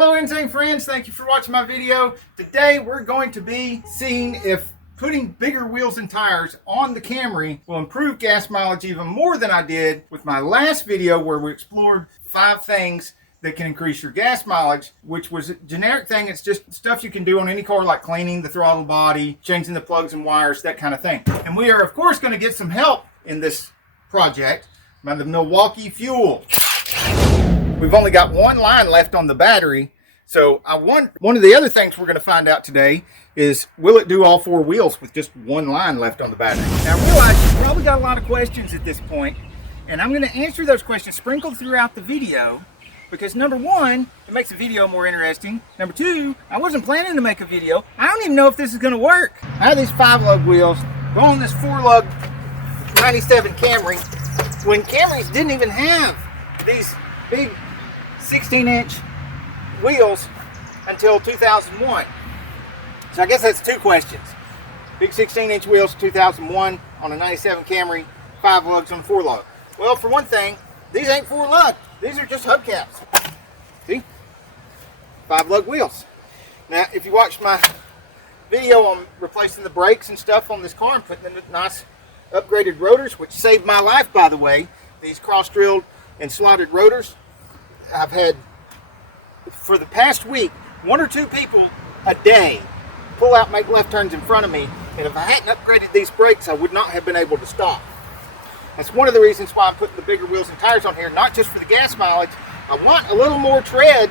Hello Insane friends, thank you for watching my video. Today we're going to be seeing if putting bigger wheels and tires on the Camry will improve gas mileage even more than I did with my last video where we explored 5 things that can increase your gas mileage, which was a generic thing. It's just stuff you can do on any car, like cleaning the throttle body, changing the plugs and wires, that kind of thing. And we are of course going to get some help in this project by the Milwaukee Fuel. We've only got one line left on the battery, so one of the other things we're going to find out today is, will it do all 4 wheels with just one line left on the battery? Now I realize you've probably got a lot of questions at this point, and I'm going to answer those questions sprinkled throughout the video, because number 1, it makes the video more interesting. Number 2, I wasn't planning to make a video. I don't even know if this is going to work. I have these 5-lug wheels, go on this 4-lug 97 Camry, when Camrys didn't even have these big 16-inch wheels until 2001. So I guess that's 2 questions. Big 16-inch wheels 2001 on a 97 Camry, 5 lugs on 4 lug. Well, for one thing, these ain't 4 lug. These are just hubcaps. See? 5 lug wheels. Now, if you watched my video on replacing the brakes and stuff on this car and putting in the nice upgraded rotors, which saved my life, by the way, these cross-drilled and slotted rotors, I've had, for the past week, 1 or 2 people a day pull out, make left turns in front of me, and if I hadn't upgraded these brakes, I would not have been able to stop. That's one of the reasons why I'm putting the bigger wheels and tires on here, not just for the gas mileage. I want a little more tread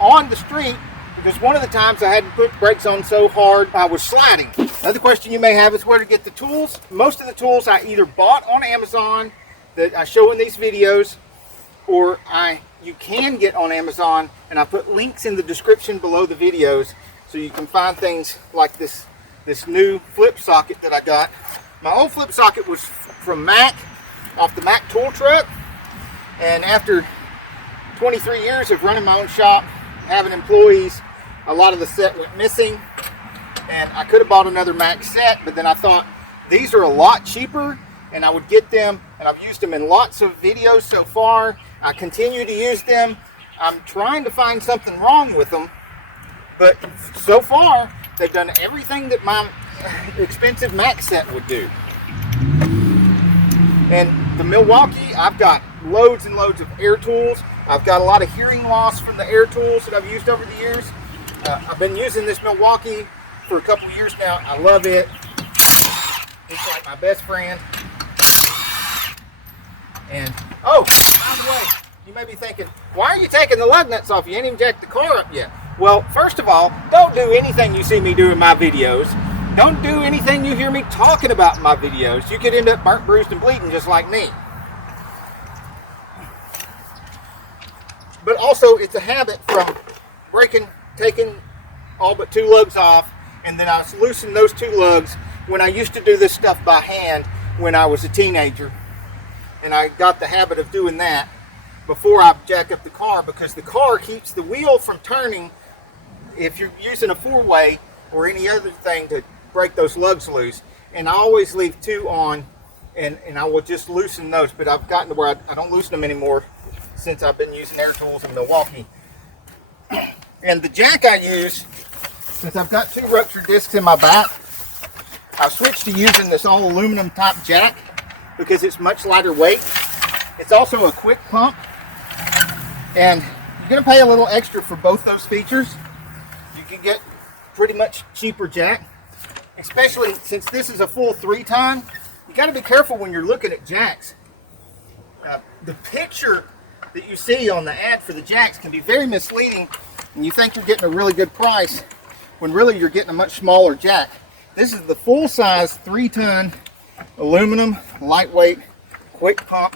on the street, because one of the times I had to put brakes on so hard I was sliding. Another question you may have is where to get the tools. Most of the tools I either bought on Amazon that I show in these videos, or you can get on Amazon, and I put links in the description below the videos so you can find things like this new flip socket that I got. My old flip socket was from Mac, off the Mac tool truck, and after 23 years of running my own shop, having employees, a lot of the set went missing, and I could have bought another Mac set, but then I thought these are a lot cheaper and I would get them, and I've used them in lots of videos so far. I continue to use them. I'm trying to find something wrong with them, but so far they've done everything that my expensive Mac set would do. And the Milwaukee, I've got loads and loads of air tools. I've got a lot of hearing loss from the air tools that I've used over the years. I've been using this Milwaukee for a couple years now. I love it. It's like my best friend. And, oh, by the way, you may be thinking, why are you taking the lug nuts off? You ain't even jacked the car up yet. Well, first of all, don't do anything you see me do in my videos. Don't do anything you hear me talking about in my videos. You could end up burnt, bruised, and bleeding just like me. But also, it's a habit from taking all but 2 lugs off, and then I loosened those 2 lugs when I used to do this stuff by hand when I was a teenager. And I got the habit of doing that before I jack up the car, because the car keeps the wheel from turning if you're using a 4-way or any other thing to break those lugs loose. And I always leave 2 on, and I will just loosen those, but I've gotten to where I don't loosen them anymore since I've been using air tools in Milwaukee. And the jack I use, since I've got 2 ruptured discs in my back, I've switched to using this all aluminum type jack because it's much lighter weight. It's also a quick pump, and you're going to pay a little extra for both those features. You can get pretty much cheaper jack, especially since this is a full 3-ton. You got to be careful when you're looking at jacks. The picture that you see on the ad for the jacks can be very misleading, and you think you're getting a really good price when really you're getting a much smaller jack. This is the full-size 3-ton aluminum lightweight quick pump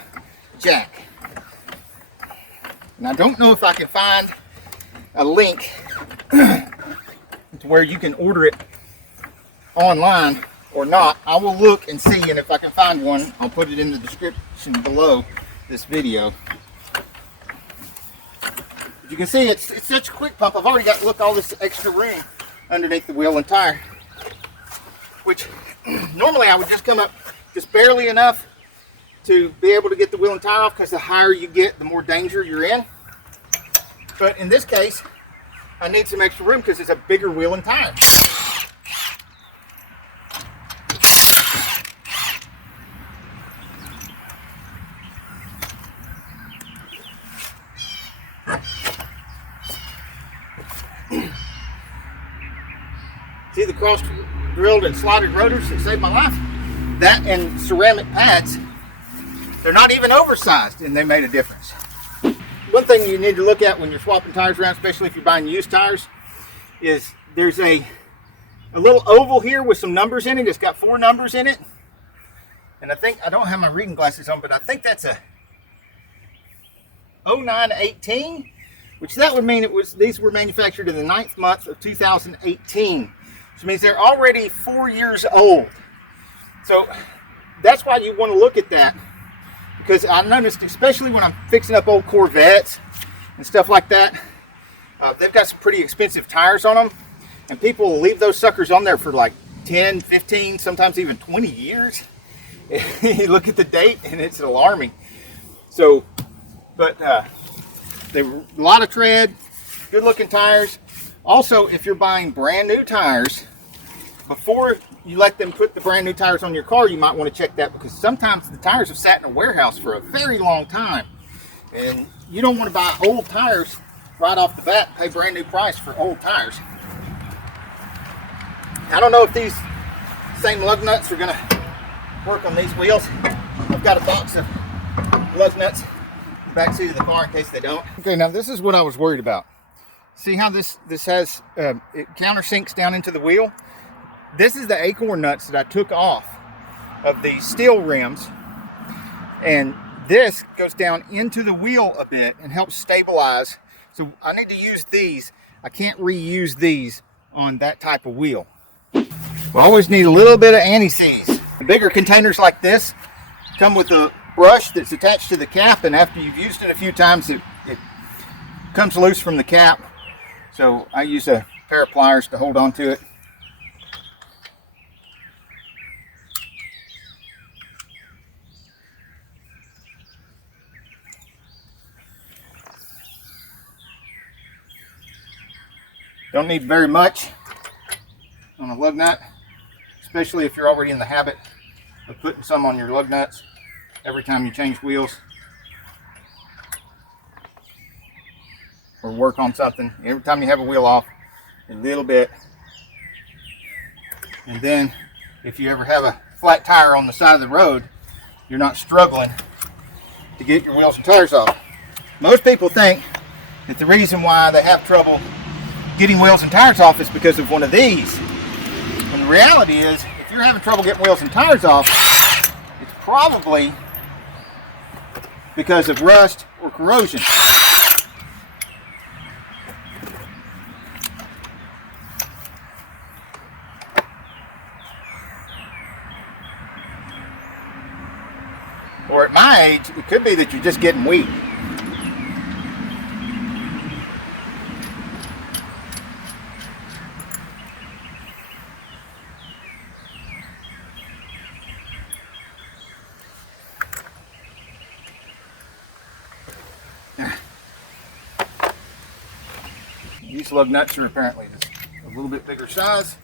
jack. And I don't know if I can find a link to where you can order it online or not. I will look and see, and if I can find one, I'll put it in the description below this video. But you can see it's such a quick pump. I've already got, look, all this extra room underneath the wheel and tire, which normally I would just come up just barely enough to be able to get the wheel and tire off, because the higher you get, the more danger you're in. But in this case, I need some extra room because it's a bigger wheel and tire. See the cross drilled and slotted rotors that saved my life? That and ceramic pads, they're not even oversized, and they made a difference. One thing you need to look at when you're swapping tires around, especially if you're buying used tires, is there's a little oval here with some numbers in it. It's got 4 numbers in it. And I think, I don't have my reading glasses on, but I think that's a 0918, which that would mean these were manufactured in the 9th month of 2018. Which means they're already 4 years old. So that's why you want to look at that, because I noticed, especially when I'm fixing up old Corvettes and stuff like that, they've got some pretty expensive tires on them, and people will leave those suckers on there for like 10, 15, sometimes even 20 years. You look at the date and it's alarming. So, but they were a lot of tread, good looking tires. Also, if you're buying brand new tires, before you let them put the brand new tires on your car, you might want to check that, because sometimes the tires have sat in a warehouse for a very long time. And you don't want to buy old tires right off the bat and pay brand new price for old tires. I don't know if these same lug nuts are going to work on these wheels. I've got a box of lug nuts in the back seat of the car in case they don't. Okay, now this is what I was worried about. See how this has, it countersinks down into the wheel? This is the acorn nuts that I took off of the steel rims, and this goes down into the wheel a bit and helps stabilize. So I need to use these. I can't reuse these on that type of wheel. We always need a little bit of anti-seize. The bigger containers like this come with a brush that's attached to the cap, and after you've used it a few times, it comes loose from the cap. So I use a pair of pliers to hold on to it. Don't need very much on a lug nut, especially if you're already in the habit of putting some on your lug nuts every time you change wheels or work on something. Every time you have a wheel off, a little bit. And then if you ever have a flat tire on the side of the road, you're not struggling to get your wheels and tires off. Most people think that the reason why they have trouble getting wheels and tires off is because of one of these. And the reality is, if you're having trouble getting wheels and tires off, it's probably because of rust or corrosion. Or at my age, it could be that you're just getting weak. These lug nuts are apparently just a little bit bigger size.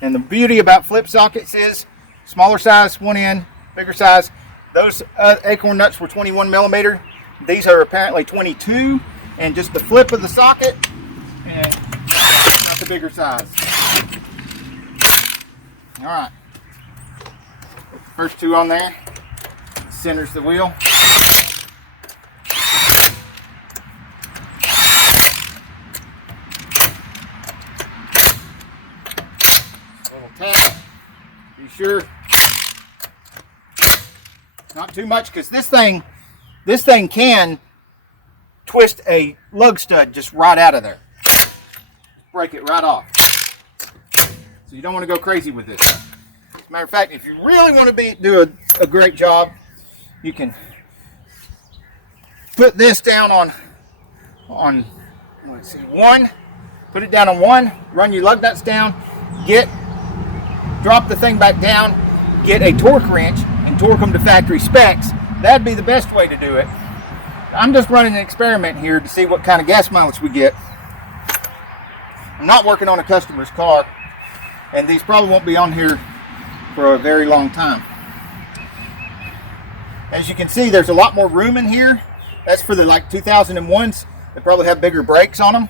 And the beauty about flip sockets is smaller size, one end, bigger size. Those acorn nuts were 21 millimeter. These are apparently 22, and just the flip of the socket, and not the bigger size. All right, first two on there, centers the wheel. Little tap, be sure. Not too much, because this thing can twist a lug stud just right out of there. Break it right off. So you don't want to go crazy with this. As a matter of fact, if you really want to do a great job, you can put this down on let's see, one. Put it down on one. Run your lug nuts down. Drop the thing back down. Get a torque wrench and torque them to factory specs. That'd be the best way to do it. I'm just running an experiment here to see what kind of gas mileage we get. I'm not working on a customer's car, and these probably won't be on here for a very long time. As you can see, there's a lot more room in here. That's for the like 2001s. They probably have bigger brakes on them,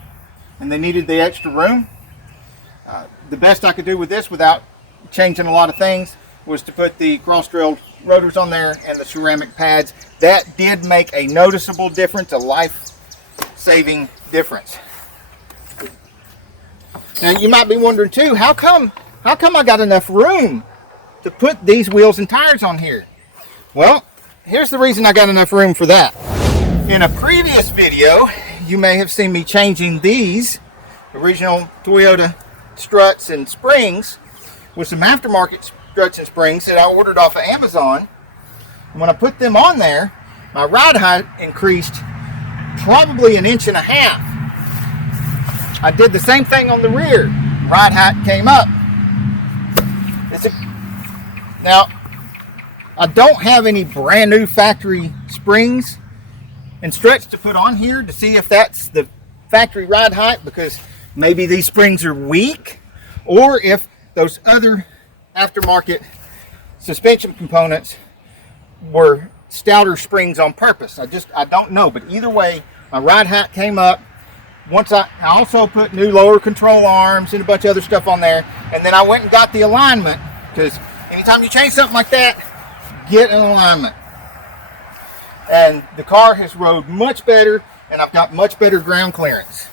and they needed the extra room. The best I could do with this without changing a lot of things was to put the cross-drilled rotors on there and the ceramic pads. That did make a noticeable difference, a life-saving difference. Now you might be wondering too, how come I got enough room to put these wheels and tires on here? Well, here's the reason I got enough room for that. In a previous video, you may have seen me changing these original Toyota struts and springs with some aftermarket struts and springs that I ordered off of Amazon. And when I put them on there, my ride height increased probably 1.5 inches. I did the same thing on the rear. Ride height came up. Now, I don't have any brand new factory springs and struts to put on here to see if that's the factory ride height, because maybe these springs are weak, or if those other aftermarket suspension components were stouter springs on purpose. I don't know, but either way, my ride height came up. Once I also put new lower control arms and a bunch of other stuff on there, and then I went and got the alignment, because anytime you change something like that, get an alignment. And the car has rode much better, and I've got much better ground clearance.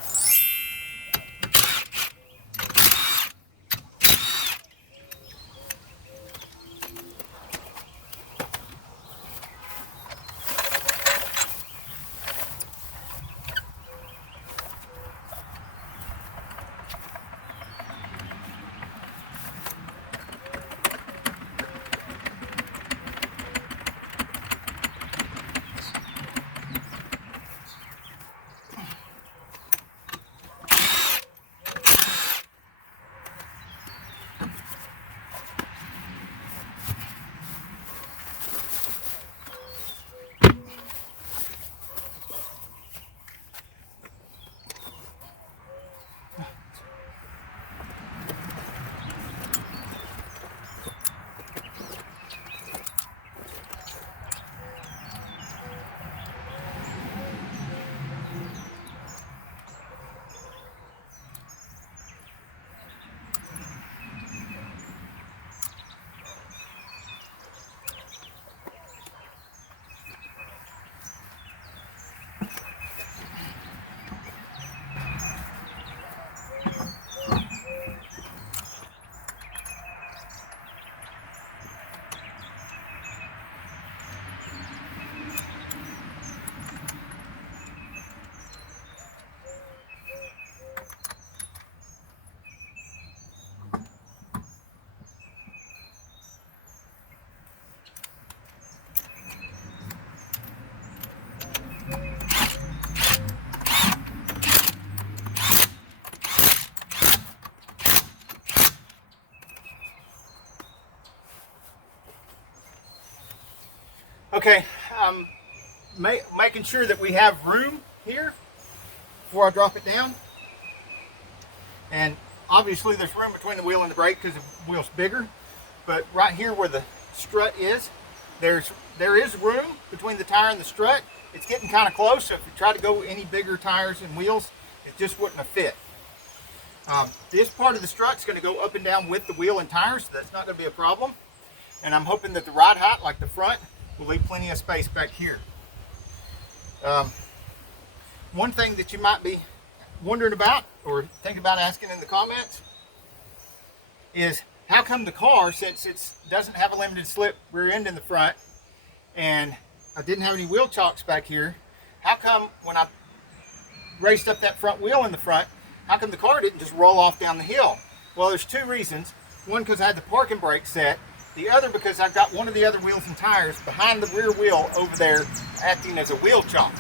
Okay, making sure that we have room here before I drop it down. And obviously there's room between the wheel and the brake because the wheel's bigger. But right here where the strut is, there is room between the tire and the strut. It's getting kind of close, so if you try to go any bigger tires and wheels, it just wouldn't have fit. This part of the strut is going to go up and down with the wheel and tires, so that's not going to be a problem. And I'm hoping that the ride height, like the front, will leave plenty of space back here. One thing that you might be wondering about or think about asking in the comments is how come the car, since it doesn't have a limited slip rear end in the front and I didn't have any wheel chocks back here, how come when I raced up that front wheel in the front, how come the car didn't just roll off down the hill? Well, there's two reasons. One, because I had the parking brake set. The other, because I've got one of the other wheels and tires behind the rear wheel over there acting as a wheel chock.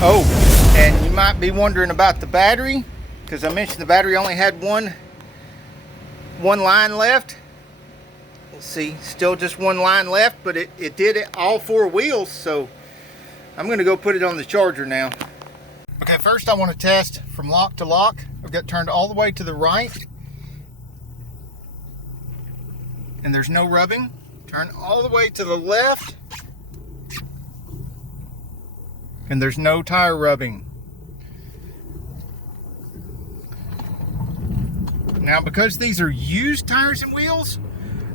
Oh, and you might be wondering about the battery, because I mentioned the battery only had one line left. Let's see, still just one line left, but it did it all 4 wheels, so I'm going to go put it on the charger now. Okay, first I want to test from lock to lock. I've got turned all the way to the right, and there's no rubbing. Turn all the way to the left, and there's no tire rubbing. Now, because these are used tires and wheels,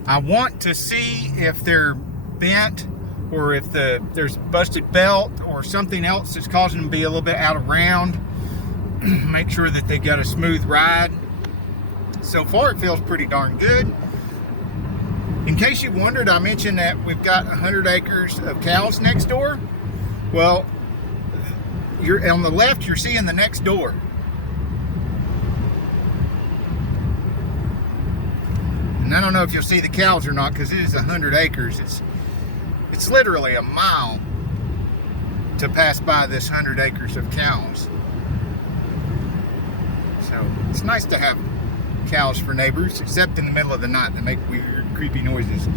I want to see if they're bent or if there's busted belt or something else that's causing them to be a little bit out of round. Make sure that they got a smooth ride. So far, it feels pretty darn good. In case you wondered, I mentioned that we've got 100 acres of cows next door. Well, you're on the left, you're seeing the next door. And I don't know if you'll see the cows or not, because it is 100 acres. It's literally a mile to pass by this 100 acres of cows. So it's nice to have cows for neighbors, except in the middle of the night. They make weird, creepy noises.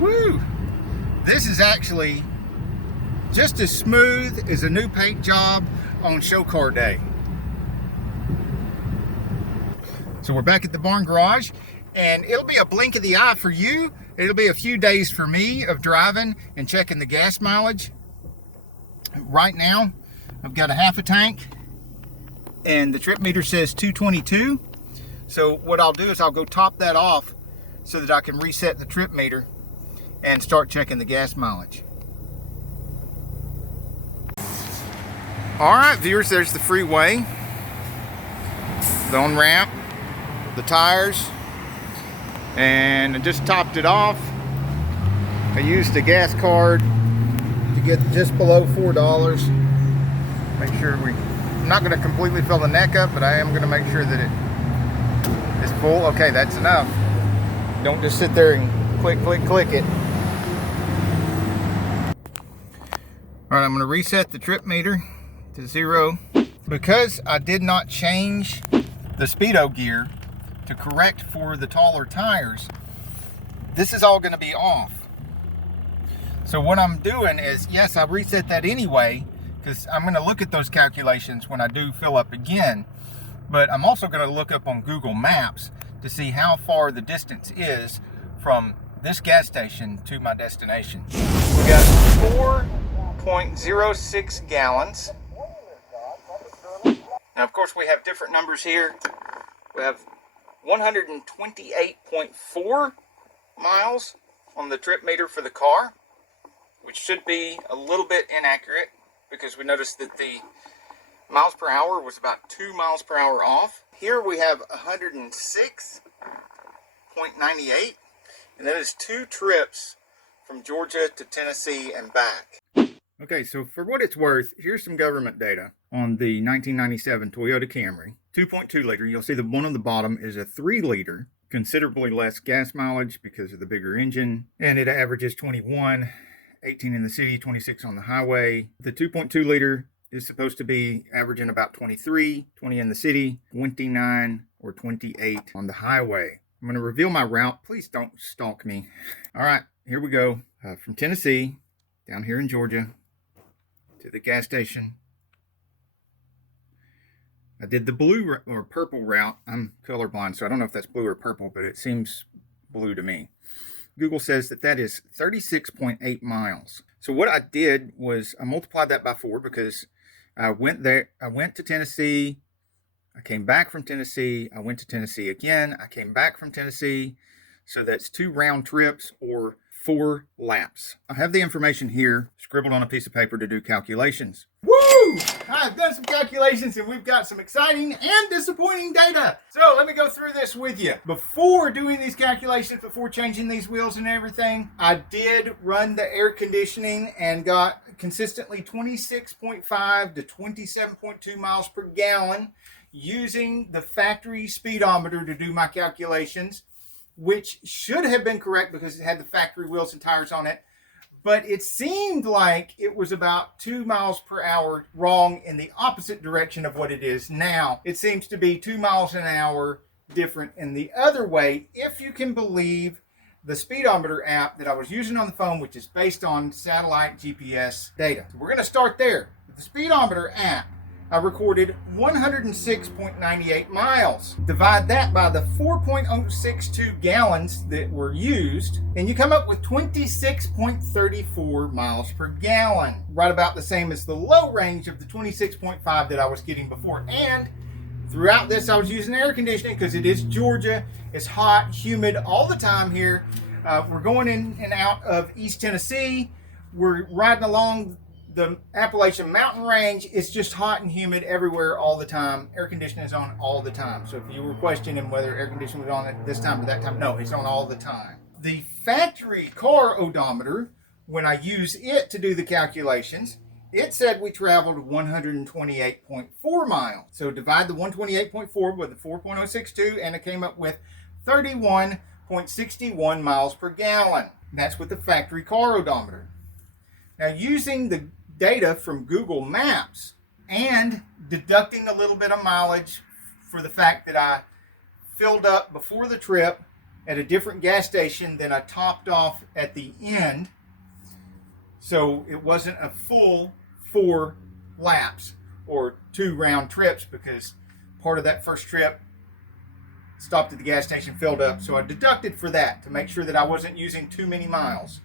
Woo! This is actually just as smooth as a new paint job on show car day. So we're back at the barn garage, and it'll be a blink of the eye for you. It'll be a few days for me of driving and checking the gas mileage. Right now, I've got a half a tank, and the trip meter says 222. So what I'll do is I'll go top that off so that I can reset the trip meter and start checking the gas mileage. All right, viewers, there's the freeway, the on-ramp, the tires, and I just topped it off. I used a gas card to get just below $4. Make sure I'm not going to completely fill the neck up, but I am going to make sure that it is full. Okay, that's enough. Don't just sit there and click it. All right, I'm going to reset the trip meter to 0. Because I did not change the speedo gear to correct for the taller tires, this is all going to be off. So what I'm doing is, yes, I reset that anyway, because I'm going to look at those calculations when I do fill up again, but I'm also going to look up on Google Maps to see how far the distance is from this gas station to my destination. We got 4.06 gallons. Now, of course, we have different numbers here. We have 128.4 miles on the trip meter for the car, which should be a little bit inaccurate because we noticed that the miles per hour was about 2 miles per hour off. Here we have 106.98, and that is 2 trips from Georgia to Tennessee and back. Okay, so for what it's worth, here's some government data on the 1997 Toyota Camry. 2.2 liter. You'll see the one on the bottom is a 3 liter, considerably less gas mileage because of the bigger engine, and it averages 21, 18 in the city, 26 on the highway. The 2.2 liter is supposed to be averaging about 23, 20 in the city, 29 or 28 on the highway. I'm going to reveal my route. Please don't stalk me. All right, here we go. From Tennessee, down here in Georgia, to the gas station. I did the blue or purple route. I'm colorblind, so I don't know if that's blue or purple, but it seems blue to me. Google says that that is 36.8 miles. So what I did was I multiplied that by 4 because I went there. I went to Tennessee. I came back from Tennessee. I went to Tennessee again. I came back from Tennessee. So that's 2 round trips or 4 laps. I have the information here scribbled on a piece of paper to do calculations. Woo! I've done some calculations and we've got some exciting and disappointing data. So let me go through this with you. Before doing these calculations, before changing these wheels and everything, I did run the air conditioning and got consistently 26.5 to 27.2 miles per gallon using the factory speedometer to do my calculations, which should have been correct because it had the factory wheels and tires on it. but it seemed like it was about 2 miles per hour wrong in the opposite direction of what it is now. It seems to be 2 miles an hour different in the other way, if you can believe the speedometer app that I was using on the phone, which is based on satellite GPS data. So we're going to start there. With the speedometer app, I recorded 106.98 miles. Divide that by the 4.062 gallons that were used, and you come up with 26.34 miles per gallon. Right about the same as the low range of the 26.5 that I was getting before. And throughout this, I was using air conditioning because it is Georgia. It's hot, humid all the time here. We're going in and out of East Tennessee. We're riding along the Appalachian Mountain Range. It's just hot and humid everywhere all the time. Air conditioning is on all the time. So if you were questioning whether air conditioning was on at this time or that time, no, it's on all the time. The factory car odometer, when I use it to do the calculations, it said we traveled 128.4 miles. So divide the 128.4 with the 4.062 and it came up with 31.61 miles per gallon. That's with the factory car odometer. Now, using the data from Google Maps and deducting a little bit of mileage for the fact that I filled up before the trip at a different gas station than I topped off at the end, so it wasn't a full 4 laps or 2 round trips, because part of that first trip stopped at the gas station, filled up, so I deducted for that to make sure that I wasn't using too many miles.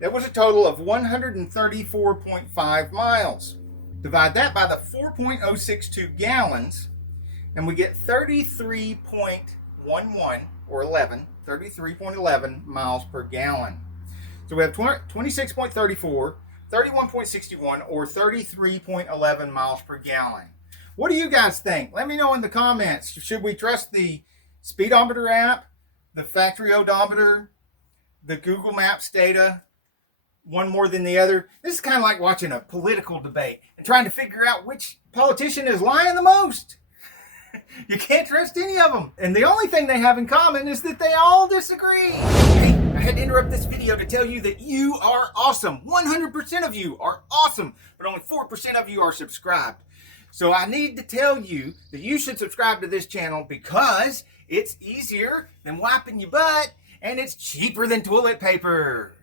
That was a total of 134.5 miles. Divide that by the 4.062 gallons, and we get 33.11 or 33.11 miles per gallon. So we have 26.34, 31.61, or 33.11 miles per gallon. What do you guys think? Let me know in the comments. Should we trust the speedometer app, the factory odometer, the Google Maps data, one more than the other? This is kind of like watching a political debate and trying to figure out which politician is lying the most. You can't trust any of them. And the only thing they have in common is that they all disagree. Hey, I had to interrupt this video to tell you that you are awesome. 100% of you are awesome, but only 4% of you are subscribed. So I need to tell you that you should subscribe to this channel because it's easier than wiping your butt and it's cheaper than toilet paper.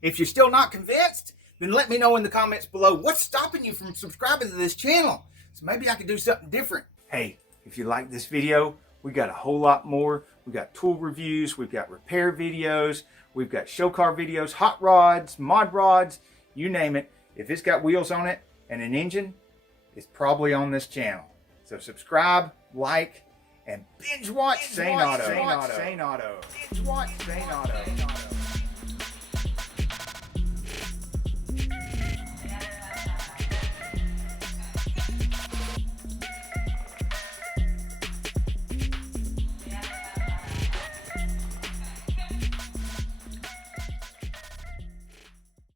If you're still not convinced, then let me know in the comments below what's stopping you from subscribing to this channel. So maybe I could do something different. Hey, if you like this video, we got a whole lot more. We got tool reviews, we've got repair videos, we've got show car videos, hot rods, mod rods, you name it. If it's got wheels on it and an engine, it's probably on this channel. So subscribe, like, and binge watch Saneauto. Binge watch Saneauto.